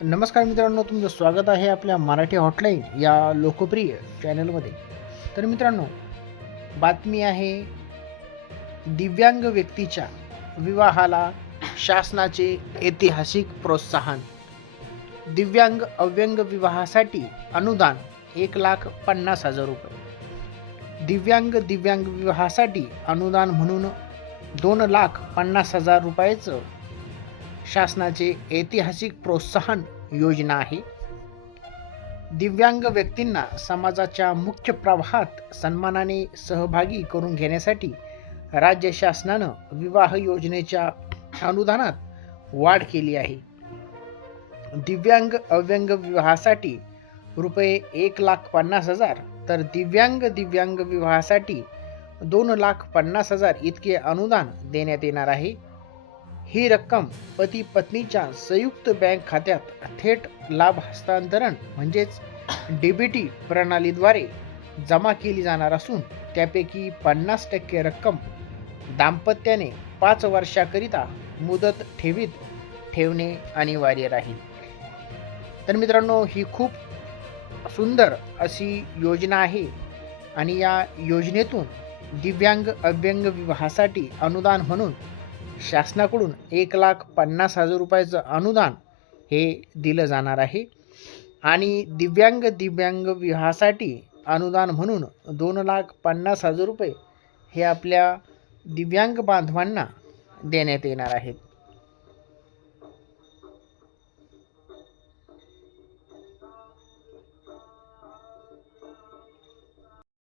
नमस्कार मित्रांनो, तुमचं स्वागत आहे आपल्या मराठी हॉटलाईन या लोकप्रिय चॅनलमध्ये. तर मित्रांनो, बातमी आहे दिव्यांग व्यक्तीच्या विवाहाला शासनाचे ऐतिहासिक प्रोत्साहन. दिव्यांग अव्यंग विवाहासाठी अनुदान 1,50,000 रुपये. दिव्यांग विवाहासाठी अनुदान म्हणून 2,50,000 रुपयाचं शासनाचे ऐतिहासिक प्रोत्साहन योजना आहे. दिव्यांग व्यक्तींना समाजाच्या मुख्य प्रवाहात सन्मानाने सहभागी करून घेण्यासाठी राज्य शासनानं विवाह योजनेच्या अनुदानात वाढ केली आहे. दिव्यांग अव्यंग विवाहासाठी रुपये 1,50,000 तर दिव्यांग विवाहासाठी 2,50,000 इतके अनुदान देण्यात येणार आहे. ही रक्कम पती पत्नीच्या संयुक्त बँक खात्यात थेट लाभ हस्तांतरण म्हणजेच डीबीटी प्रणालीद्वारे जमा केली जाणार असून त्यापैकी 50% रक्कम दाम्पत्याने 5 वर्षाकरिता मुदत ठेवीत ठेवणे अनिवार्य राहील. तर मित्रांनो, ही खूप सुंदर अशी योजना आहे आणि या योजनेतून दिव्यांग अव्यंग विवाहासाठी अनुदान म्हणून शासनाकडून 1,50,000 रुपयाचं अनुदान हे दिलं जाणार आहे आणि दिव्यांग विवाहासाठी अनुदान म्हणून 2,50,000 रुपये हे आपल्या दिव्यांग बांधवांना देण्यात येणार आहेत.